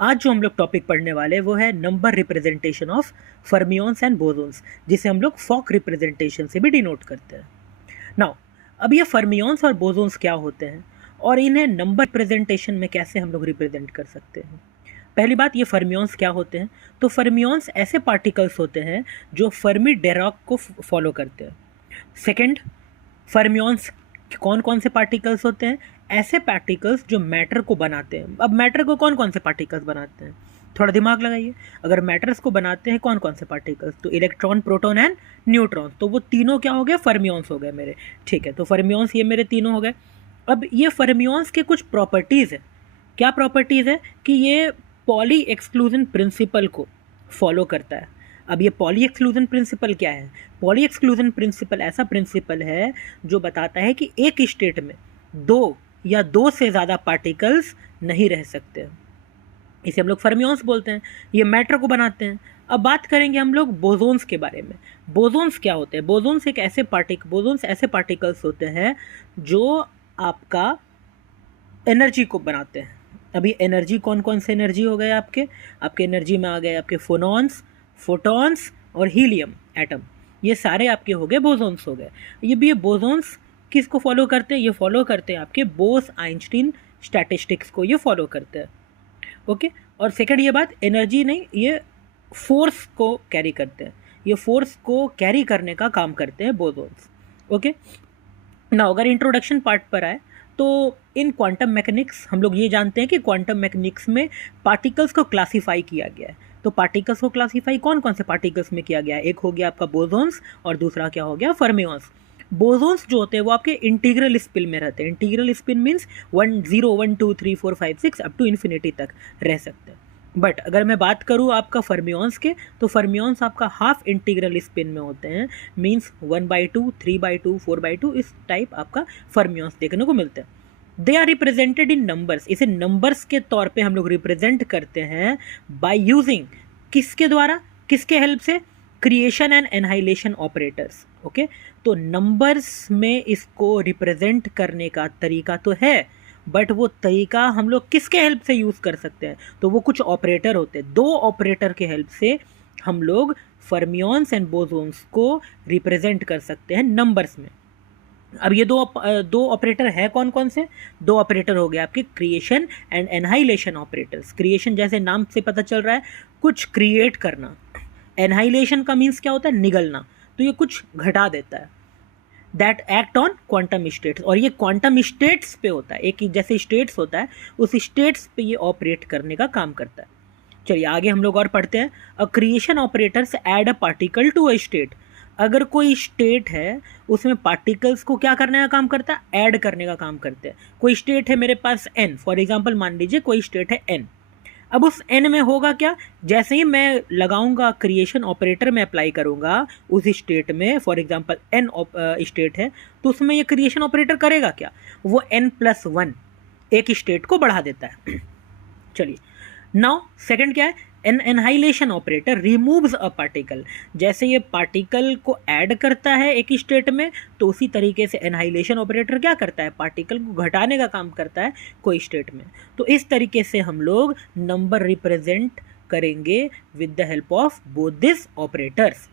आज जो हम लोग टॉपिक पढ़ने वाले हैं वो है number representation of fermions and bosons, जिसे हम लोग फॉक रिप्रेजेंटेशन से भी डिनोट करते हैं। नाउ अब ये फर्मियंस और बोसोन्स क्या होते हैं और इन्हें नंबर रिप्रेजेंटेशन में कैसे हम लोग रिप्रेजेंट कर सकते हैं। पहली बात, ये फर्मियंस क्या होते हैं? तो फर्मियंस ऐसे पार्टिकल्स होते हैं जो फर्मी डेराक को फॉलो करते हैं। सेकेंड, फर्मियंस कौन कौन से पार्टिकल्स होते हैं? ऐसे पार्टिकल्स जो मैटर को बनाते हैं। अब मैटर को कौन कौन से पार्टिकल्स बनाते हैं? थोड़ा दिमाग लगाइए। अगर मैटर्स को बनाते हैं कौन कौन से पार्टिकल्स, तो इलेक्ट्रॉन, प्रोटॉन एंड न्यूट्रॉन। तो वो तीनों क्या हो गए? फर्मियंस हो गए मेरे। ठीक है, तो फर्मियंस ये मेरे तीनों हो गए। अब ये फर्मियंस के कुछ प्रॉपर्टीज़ है। क्या प्रॉपर्टीज़ है? कि ये पॉली एक्सक्लूजन प्रिंसिपल को फॉलो करता है। अब ये पॉली एक्सक्लूजन प्रिंसिपल क्या है? पॉली एक्सक्लूजन प्रिंसिपल ऐसा प्रिंसिपल है जो बताता है कि एक स्टेट में दो या दो से ज़्यादा पार्टिकल्स नहीं रह सकते। इसे हम लोग फर्मियंस बोलते हैं। ये मैटर को बनाते हैं। अब बात करेंगे हम लोग बोसोन्स के बारे में। बोसोन्स क्या होते हैं? बोसोन्स ऐसे पार्टिकल्स होते हैं जो आपका एनर्जी को बनाते हैं। अभी एनर्जी कौन कौन से एनर्जी हो गए आपके एनर्जी में आ गए आपके फोनॉन्स, फोटॉन्स और हीलियम एटम। ये सारे आपके हो गए बोसोन्स हो गए। ये बोसोन्स किसको फॉलो करते हैं? ये फॉलो करते हैं आपके बोस-आइंस्टीन स्टैटिस्टिक्स को ये फॉलो करते हैं। ओके, और सेकंड ये बात, एनर्जी नहीं, ये फोर्स को कैरी करते हैं। ये फोर्स को कैरी करने का काम करते हैं बोसोन्स। ओके, ना अगर इंट्रोडक्शन पार्ट पर आए तो इन क्वांटम मैकेनिक्स हम लोग ये जानते हैं कि क्वांटम मैकेनिक्स में पार्टिकल्स को क्लासीफाई किया गया है। तो पार्टिकल्स को क्लासीफाई कौन कौन से पार्टिकल्स में किया गया है? एक हो गया आपका बोसोन्स और दूसरा क्या हो गया? फर्मियंस। बोसोन्स जो होते हैं वो आपके इंटीग्रल स्पिन में रहते हैं। Integral spin means 1 0 1 2 3 4 5 6 up to infinity तक रह सकते हैं। बट अगर मैं बात करूँ आपका फर्मियंस के, तो फर्मियंस आपका हाफ इंटीग्रल स्पिन में होते हैं। मीन्स 1/2 3/2 4/2 इस टाइप आपका फर्मियंस देखने को मिलते हैं। They are represented in numbers. इसे नंबर्स के तौर पे हम लोग रिप्रेजेंट करते हैं बाय यूजिंग, किसके द्वारा, किसके हेल्प से? Creation and annihilation operators. Okay, तो नंबर्स में इसको रिप्रेजेंट करने का तरीका तो है, बट वो तरीका हम लोग किसके हेल्प से यूज़ कर सकते हैं? तो वो कुछ ऑपरेटर होते हैं। दो ऑपरेटर के हेल्प से हम लोग फर्मियंस एंड बोसोन्स को रिप्रेजेंट कर सकते हैं नंबर्स में। अब ये दो ऑपरेटर है कौन कौन से? दो ऑपरेटर हो गए आपके creation and annihilation operators. Creation जैसे नाम से पता चल रहा है, कुछ क्रिएट करना। एनहाइलेशन का मीन्स क्या होता है? निगलना। तो ये कुछ घटा देता है। That act on quantum states, और ये क्वांटम स्टेट्स पे होता है। एक जैसे स्टेट्स होता है उस स्टेट्स पे ये ऑपरेट करने का काम करता है। चलिए आगे हम लोग और पढ़ते हैं। A creation operators add a particle to a state. अगर कोई स्टेट है उसमें पार्टिकल्स को क्या करने का काम करता है? ऐड करने का काम करते हैं। कोई स्टेट है मेरे पास n, फॉर एग्जांपल मान लीजिए कोई स्टेट है n। अब उस n में होगा क्या? जैसे ही मैं लगाऊंगा क्रिएशन ऑपरेटर में अप्लाई करूंगा उस स्टेट में, फॉर एग्जांपल n स्टेट है, तो उसमें ये क्रिएशन ऑपरेटर करेगा क्या? वो n+1 एक स्टेट को बढ़ा देता है। चलिए, नाउ सेकंड क्या है? An annihilation operator removes a particle. जैसे ये पार्टिकल को ऐड करता है एक स्टेट में, तो उसी तरीके से एनहाइलेशन ऑपरेटर क्या करता है? पार्टिकल को घटाने का काम करता है कोई स्टेट में। तो इस तरीके से हम लोग नंबर रिप्रेजेंट करेंगे with the help of both this operators.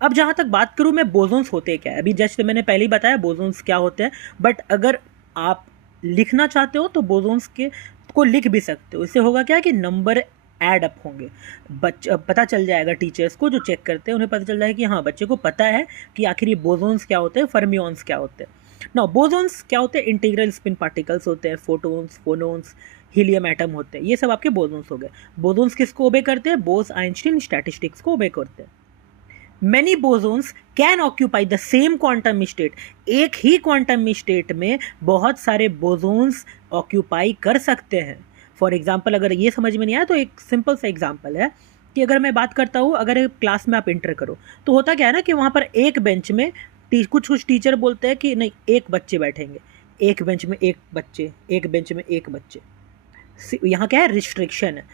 अब जहाँ तक बात करूँ मैं बोसोन्स होते क्या है, अभी जस्ट मैंने पहले ही बताया बोसोन्स क्या होते हैं, बट अगर आप लिखना चाहते हो तो बोसोन्स के को लिख भी सकते हो। इससे होगा क्या कि नंबर ऐड अप होंगे। पता चल जाएगा टीचर्स को जो चेक करते हैं, उन्हें पता चल जाएगा कि हाँ बच्चे को पता है कि आखिर ये बोसोन्स क्या होते हैं, फर्मियंस क्या होते हैं। नाउ बोसोन्स क्या होते हैं? इंटीग्रल स्पिन पार्टिकल्स होते हैं, फोटॉन्स, फोनॉन्स, हीलियम एटम होते हैं। ये सब आपके बोसोन्स हो गए। बोसोन्स किसको ओबे करते हैं? बोस-आइंस्टीन स्टैटिस्टिक्स को ओबे करते हैं। Many bosons can occupy the same quantum state। एक ही क्वांटम स्टेट में बहुत सारे बोसोन्स ऑक्यूपाई कर सकते हैं। फॉर एग्जाम्पल, अगर ये समझ में नहीं आया तो एक सिंपल सा एग्जाम्पल है कि अगर मैं बात करता हूँ, अगर क्लास में आप इंटर करो तो होता क्या है ना कि वहाँ पर एक बेंच में कुछ टीचर बोलते हैं कि नहीं एक बच्चे बैठेंगे, एक बेंच में एक बच्चे, एक बेंच में एक बच्चे। यहाँ क्या है? रिस्ट्रिक्शन है,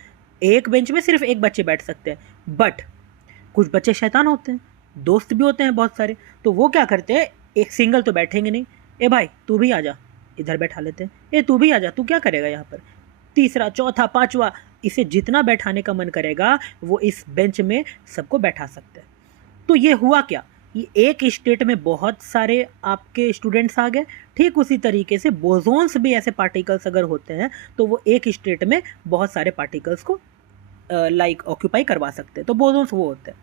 एक बेंच में सिर्फ एक बच्चे बैठ सकते हैं। बट कुछ बच्चे शैतान होते हैं, दोस्त भी होते हैं बहुत सारे, तो वो क्या करते हैं? एक सिंगल तो बैठेंगे नहीं, ए भाई तू भी आ जा, इधर बैठा लेते हैं, ए तू भी आ जा, तू क्या करेगा यहाँ पर, तीसरा, चौथा, पांचवा, इसे जितना बैठाने का मन करेगा वो इस बेंच में सबको बैठा सकते हैं। तो ये हुआ क्या, ये एक स्टेट में बहुत सारे आपके स्टूडेंट्स आ गए। ठीक उसी तरीके से बोसोन्स भी ऐसे पार्टिकल्स अगर होते हैं तो वो एक स्टेट में बहुत सारे पार्टिकल्स को ऑक्यूपाई करवा सकते हैं। तो बोसोन्स वो होते हैं।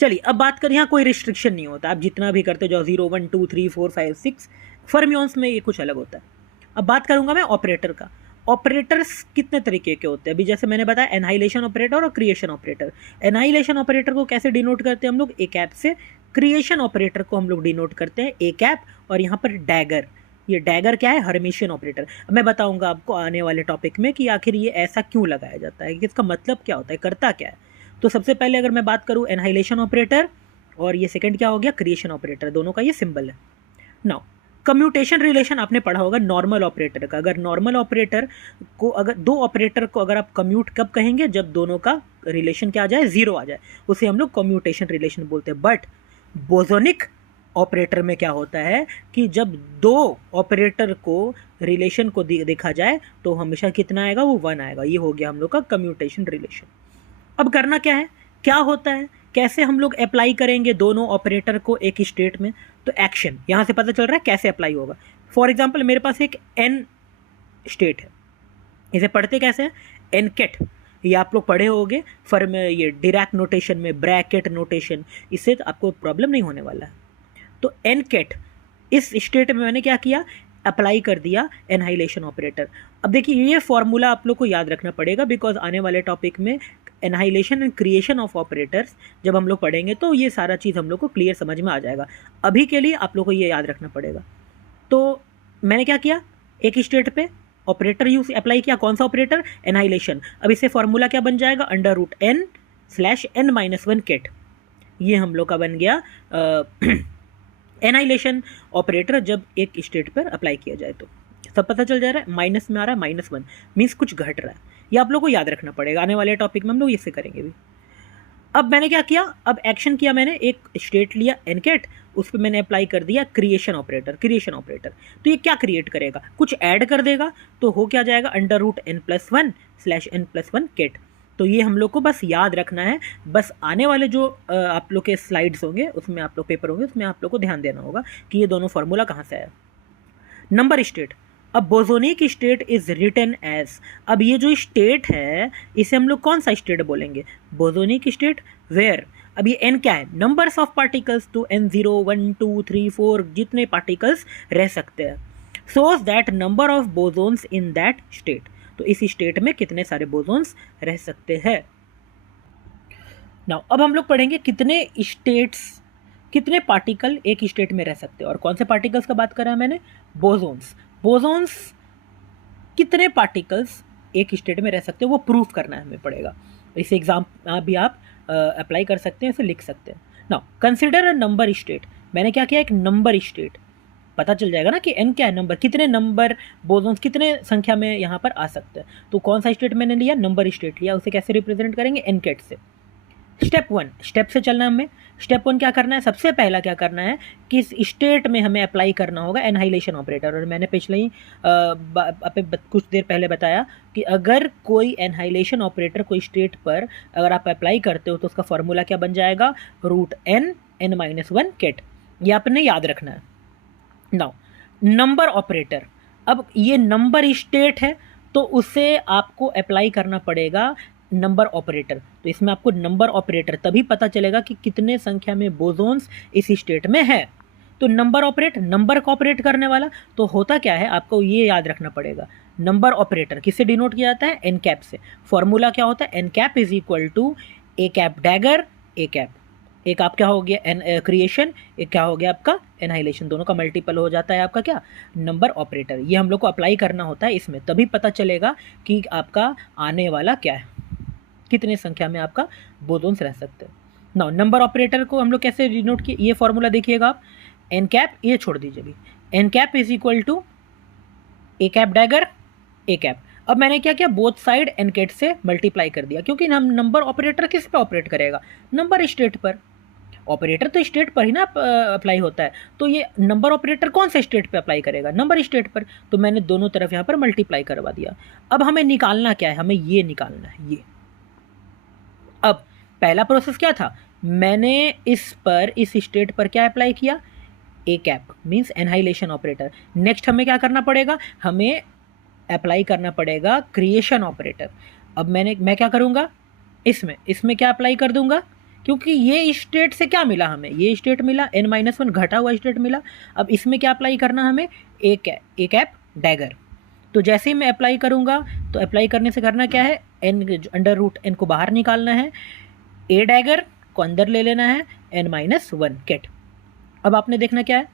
चलिए अब बात करें, यहाँ कोई रिस्ट्रिक्शन नहीं होता, आप जितना भी करते जाओ, 0 1 2 3 4 5 6। फर्मियोन्स में ये कुछ अलग होता है। अब बात करूंगा मैं ऑपरेटर का। ऑपरेटर्स कितने तरीके के होते हैं, अभी जैसे मैंने बताया एनहाइलेशन ऑपरेटर और क्रिएशन ऑपरेटर। एनहाइलेशन ऑपरेटर को कैसे डिनोट करते हैं हम लोग, ए कैप से। क्रिएशन ऑपरेटर को हम लोग डिनोट करते हैं ए कैप और यहाँ पर डैगर। ये डैगर क्या है, हर्मिशियन ऑपरेटर। मैं बताऊंगा आपको आने वाले टॉपिक में कि आखिर ये ऐसा क्यों लगाया जाता है, कि इसका मतलब क्या होता है, करता क्या है। तो सबसे पहले अगर मैं बात करूँ एनहाइलेशन ऑपरेटर, और ये सेकंड क्या हो गया, क्रिएशन ऑपरेटर, दोनों का ये सिंबल है। नाउ कम्यूटेशन रिलेशन आपने पढ़ा होगा नॉर्मल ऑपरेटर का। अगर नॉर्मल ऑपरेटर को, अगर दो ऑपरेटर को अगर आप कम्यूट कब कहेंगे, जब दोनों का रिलेशन क्या आ जाए, जीरो आ जाए, उसे हम लोग कम्यूटेशन रिलेशन बोलते हैं। बट बोसोनिक ऑपरेटर में क्या होता है कि जब दो ऑपरेटर को रिलेशन को देखा जाए तो हमेशा कितना आएगा, वो 1 आएगा। ये हो गया हम लोग का कम्यूटेशन रिलेशन। अब करना क्या है, क्या होता है, कैसे हम लोग अप्लाई करेंगे दोनों ऑपरेटर को एक स्टेट में। तो एक्शन यहाँ से पता चल रहा है कैसे अप्लाई होगा। फॉर एग्जांपल मेरे पास एक एन स्टेट है, इसे पढ़ते कैसे हैं, एनकेट। ये आप लोग पढ़े होंगे फॉर में, ये डिराक नोटेशन में, ब्रैकेट नोटेशन, इससे तो आपको प्रॉब्लम नहीं होने वाला है। तो एनकेट, इस स्टेट में मैंने क्या किया, अप्लाई कर दिया एनहाइलेशन ऑपरेटर। अब देखिए ये फॉर्मूला आप लोग को याद रखना पड़ेगा, बिकॉज आने वाले टॉपिक में annihilation and creation of operators जब हम लोग पढ़ेंगे तो ये सारा चीज़ हम लोग को क्लियर समझ में आ जाएगा। अभी के लिए आप लोग को ये याद रखना पड़ेगा। तो मैंने क्या किया, एक स्टेट पे ऑपरेटर यूज अप्लाई किया, कौन सा ऑपरेटर, एनहाइलेशन। अब इससे फॉर्मूला क्या बन जाएगा, √n/n-1 केट। ये हम लोग का बन गया एनाइलेशन ऑपरेटर जब एक स्टेट पर अप्लाई किया जाए। तो सब पता चल जा रहा है, माइनस में आ रहा है, -1 मीन्स कुछ घट रहा है। ये आप लोग को याद रखना पड़ेगा, आने वाले टॉपिक में हम लोग इससे करेंगे भी। अब मैंने क्या किया, अब एक्शन किया मैंने, एक स्टेट लिया एनकेट, उस पर मैंने अप्लाई कर दिया क्रिएशन ऑपरेटर। क्रिएशन ऑपरेटर तो ये क्या क्रिएट करेगा, कुछ ऐड कर देगा, तो हो क्या जाएगा, √n+1/n+1 केट। तो ये हम लोग को बस याद रखना है। बस आने वाले जो आप लोग के स्लाइड्स होंगे, उसमें आप लोग पेपर होंगे, उसमें आप लोग को ध्यान देना होगा कि ये दोनों फॉर्मूला कहाँ से आया। नंबर स्टेट, अब बोसोनिक स्टेट इज रिटन एज, अब ये जो स्टेट है इसे हम लोग कौन सा स्टेट बोलेंगे, बोसोनिक स्टेट। वेयर, अब ये n क्या है, नंबर्स ऑफ पार्टिकल्स, तो n0 1 2 3 4 जितने पार्टिकल्स रह सकते हैं। सोज that number of bosons in that state, तो इस स्टेट में कितने सारे बोसोन्स रह सकते हैं। नाउ अब हम लोग पढ़ेंगे कितने स्टेट्स, कितने पार्टिकल एक स्टेट में रह सकते हैं। और कौन से पार्टिकल्स का बात करा है मैंने, बोसोन्स। बोसोन्स कितने पार्टिकल्स एक स्टेट में रह सकते हैं वो प्रूफ करना हमें पड़ेगा। इस एग्जाम भी आप अप्लाई कर सकते हैं, इसे लिख सकते हैं। Now consider a number state, मैंने क्या किया, एक नंबर स्टेट। पता चल जाएगा ना कि n क्या है, नंबर, कितने नंबर बोसोन्स कितने संख्या में यहाँ पर आ सकते हैं। तो कौन सा स्टेट मैंने लिया, नंबर स्टेट लिया, उसे कैसे रिप्रेजेंट करेंगे, एनकेट से। स्टेप 1, स्टेप से चलना हमें। स्टेप 1 क्या करना है, सबसे पहला क्या करना है कि इस स्टेट में हमें अप्लाई करना होगा एनहाइलेशन ऑपरेटर। और मैंने पिछले ही कुछ देर पहले बताया कि अगर कोई एनहाइलेशन ऑपरेटर कोई स्टेट पर अगर आप अप्लाई करते हो तो उसका फॉर्मूला क्या बन जाएगा, √n-1 केट। ये आपने याद रखना है। नाउ नंबर ऑपरेटर, अब ये नंबर स्टेट है तो उसे आपको अप्लाई करना पड़ेगा नंबर ऑपरेटर। तो इसमें आपको नंबर ऑपरेटर तभी पता चलेगा कि कितने संख्या में बोसोन्स इस स्टेट में है। तो नंबर ऑपरेट, नंबर को ऑपरेट करने वाला, तो होता क्या है आपको ये याद रखना पड़ेगा। नंबर ऑपरेटर किससे डिनोट किया जाता है, एन कैप से। फॉर्मूला क्या होता है, n cap is equal to a cap dagger A cap. एक आप क्या हो गया एन क्रिएशन, एक क्या हो गया आपका एनहाइलेशन, दोनों का मल्टीपल हो जाता है आपका क्या, नंबर ऑपरेटर। ये हम लोग को अप्लाई करना होता है इसमें, तभी पता चलेगा कि आपका आने वाला क्या है, कितने संख्या में आपका बोसोन्स रह सकते हैं। नाउ नंबर ऑपरेटर को हम लोग कैसे डिनोट किए, ये फॉर्मूला देखिएगा आप, एन कैप, ये छोड़ दीजिए भी, n cap is equal to a cap dagger A cap. अब मैंने क्या किया, बोथ साइड एन कैट से मल्टीप्लाई कर दिया, क्योंकि हम नंबर ऑपरेटर किस पे ऑपरेट करेगा, नंबर स्टेट पर। ऑपरेटर तो स्टेट पर ही ना अप्लाई होता है, तो ये नंबर ऑपरेटर कौन से स्टेट पे अप्लाई करेगा, नंबर स्टेट पर। तो मैंने दोनों तरफ यहाँ पर मल्टीप्लाई करवा दिया। अब हमें निकालना क्या है, हमें ये निकालना है ये। अब पहला प्रोसेस क्या था, मैंने इस स्टेट पर क्या अप्लाई किया, A cap means annihilation operator. Next हमें क्या करना पड़ेगा, हमें अप्लाई करना पड़ेगा क्रिएशन ऑपरेटर। अब मैं क्या करूँगा, इसमें क्या अप्लाई कर दूंगा, क्योंकि ये स्टेट से क्या मिला हमें, ये स्टेट मिला n-1 घटा हुआ स्टेट मिला। अब इसमें क्या अप्लाई करना हमें, ए कैप डैगर। तो जैसे ही मैं अप्लाई करूँगा, तो अप्लाई करने से करना क्या है, n को बाहर निकालना है, ए डैगर को अंदर ले लेना है, n-1 कैट। अब आपने देखना क्या है,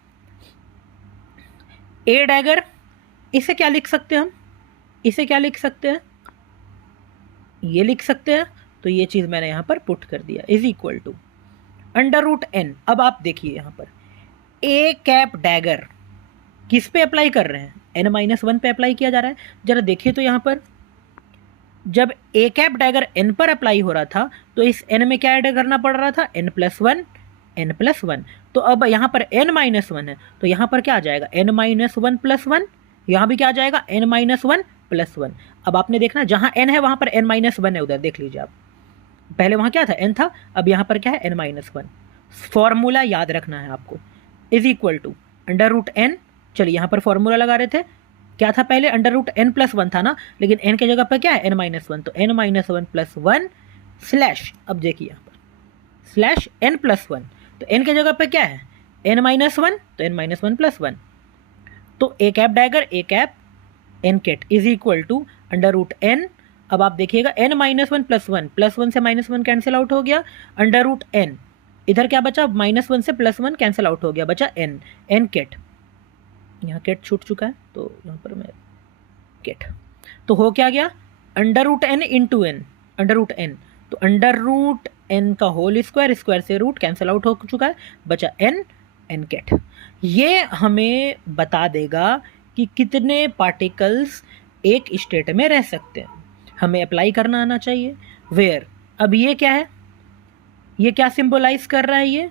ए डैगर, इसे क्या लिख सकते हैं हम, इसे क्या लिख सकते हैं, ये लिख सकते हैं। तो ये चीज़ मैंने यहाँ पर पुट कर दिया, इज इक्वल टू √n। अब आप देखिए यहाँ पर ए कैप डैगर किस पे अप्लाई कर रहे हैं, n-1 पे अप्लाई किया जा रहा है। जरा देखिए तो यहाँ पर जब ए कैप डैगर n पर अप्लाई हो रहा था, तो इस n में क्या ऐड करना पड़ रहा था, n+1। तो अब यहाँ पर n-1 है, तो यहाँ पर क्या आ जाएगा, n-1+1, यहाँ भी क्या आ जाएगा, n-1+1। अब आपने देखना जहाँ n है वहाँ पर n-1 है, उधर देख लीजिए आप, पहले वहाँ क्या था, n था, अब यहाँ पर क्या है, n-1। फॉर्मूला याद रखना है आपको, इज इक्वल टू √n। चलिए यहाँ पर फॉर्मूला लगा रहे थे, क्या था पहले, √n+1 था ना, लेकिन n के जगह पर क्या है, n-1। तो n-1+1 स्लैश, अब देखिए यहाँ पर स्लैश n+1, तो n के जगह पर क्या है, n-1, तो n-1+1। तो A cap dagger A cap n ket is equal to √n। अब आप देखिएगा n-1+1 से -1 कैंसिल आउट हो गया, √n इधर क्या बचा, -1 से +1 कैंसिल आउट हो गया, बचा n कैट। यहाँ कैट छूट चुका है, तो यहाँ पर मैं कैट, तो हो क्या गया, √n इंटू n, √n, तो √n का होल स्क्वायर से रूट कैंसिल आउट हो चुका है, बचा n कैट। ये हमें बता देगा कि कितने पार्टिकल्स एक स्टेट में रह सकते हैं, हमें अप्लाई करना आना चाहिए वेयर। अब ये क्या है, ये क्या सिंबलाइज कर रहा है, ये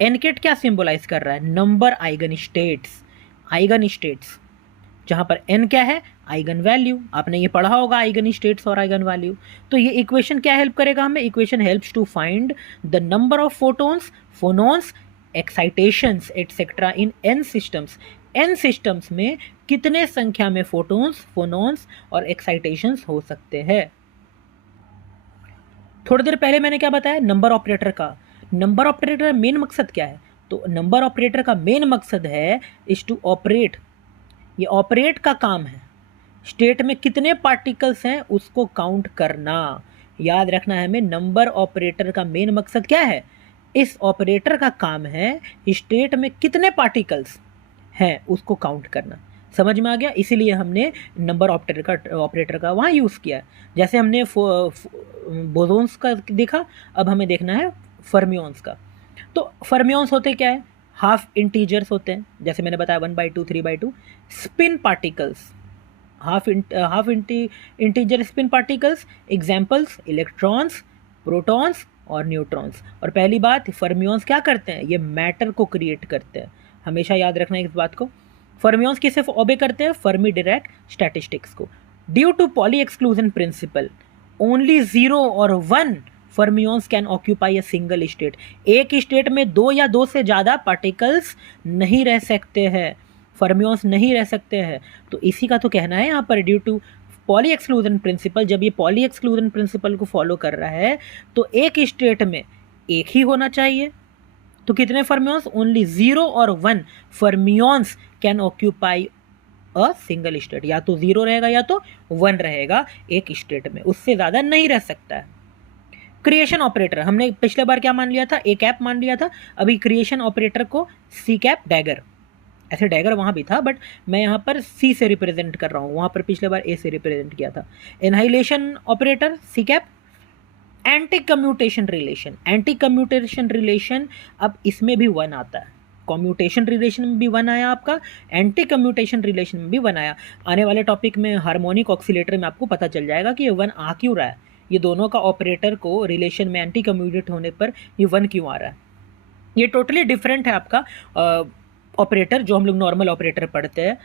एनकेट क्या सिंबलाइज कर रहा है, नंबर आइगन स्टेट्स, जहां पर n क्या है, आइगन वैल्यू। आपने ये पढ़ा होगा आइगन स्टेट्स और आइगन वैल्यू। तो ये इक्वेशन क्या हेल्प करेगा हमें, equation helps to find the number of photons, phonons, excitations etcetera in n systems. n systems में कितने संख्या में फोटॉन्स, फोनॉन्स और एक्साइटेशंस हो सकते हैं। थोड़ी देर पहले मैंने क्या बताया, नंबर ऑपरेटर का मेन मकसद क्या है, तो नंबर ऑपरेटर का मेन मकसद है इज टू ऑपरेट, ये ऑपरेट का काम है, स्टेट में कितने पार्टिकल्स हैं उसको काउंट करना। याद रखना है हमें, नंबर ऑपरेटर का मेन मकसद क्या है, इस ऑपरेटर का काम है स्टेट में कितने पार्टिकल्स हैं उसको काउंट करना। समझ में आ गया, इसीलिए हमने नंबर ऑपरेटर का वहाँ यूज़ किया। जैसे हमने बोसोन्स का देखा, अब हमें देखना है फर्मियंस का। तो फर्मियंस होते क्या है, हाफ इंटीजर्स होते हैं, जैसे मैंने बताया 1/2, 3/2। Spin particles, half integer spin particles, examples electrons, protons और न्यूट्रॉन्स। और पहली बात, फर्मियंस क्या करते हैं, ये मैटर को क्रिएट करते हैं, हमेशा याद रखना है इस बात को। फर्मियंस की सिर्फ ओबे करते हैं फर्मी डिराक स्टैटिस्टिक्स को। Due to Pauli exclusion principle only 0 और 1 fermions can occupy a single state. एक स्टेट में 2 या 2 से ज़्यादा पार्टिकल्स नहीं रह सकते हैं, फर्मियंस नहीं रह सकते हैं। तो इसी का तो कहना है यहाँ पर, due to Pauli exclusion principle. जब ये पॉली एक्सक्लूजन प्रिंसिपल को फॉलो कर रहा है तो एक स्टेट में एक ही होना चाहिए। तो कितने फर्मियंस, ओनली 0 और 1 fermions can occupy a single state, या तो 0 रहेगा या तो 1 रहेगा एक स्टेट में, उससे ज़्यादा नहीं रह सकता है। क्रिएशन ऑपरेटर, हमने पिछले बार क्या मान लिया था, ए कैप मान लिया था, अभी क्रिएशन ऑपरेटर को सी कैप डैगर, ऐसे डैगर वहाँ भी था बट मैं यहाँ पर सी से रिप्रेजेंट कर रहा हूँ, वहाँ पर पिछले बार ए से रिप्रेजेंट किया था। Annihilation operator C cap. Anti commutation relation, अब इसमें भी 1 आता है, कम्यूटेशन रिलेशन में भी 1 आया आपका, एंटी कम्यूटेशन रिलेशन में भी 1 आया। आने वाले टॉपिक में हार्मोनिक ऑक्सीलेटर में आपको पता चल जाएगा कि ये 1 आ क्यों रहा है, ये दोनों का ऑपरेटर को रिलेशन में एंटी कम्यूटेट होने पर ये 1 क्यों आ रहा है। ये टोटली डिफरेंट है आपका ऑपरेटर जो हम लोग नॉर्मल ऑपरेटर पढ़ते हैं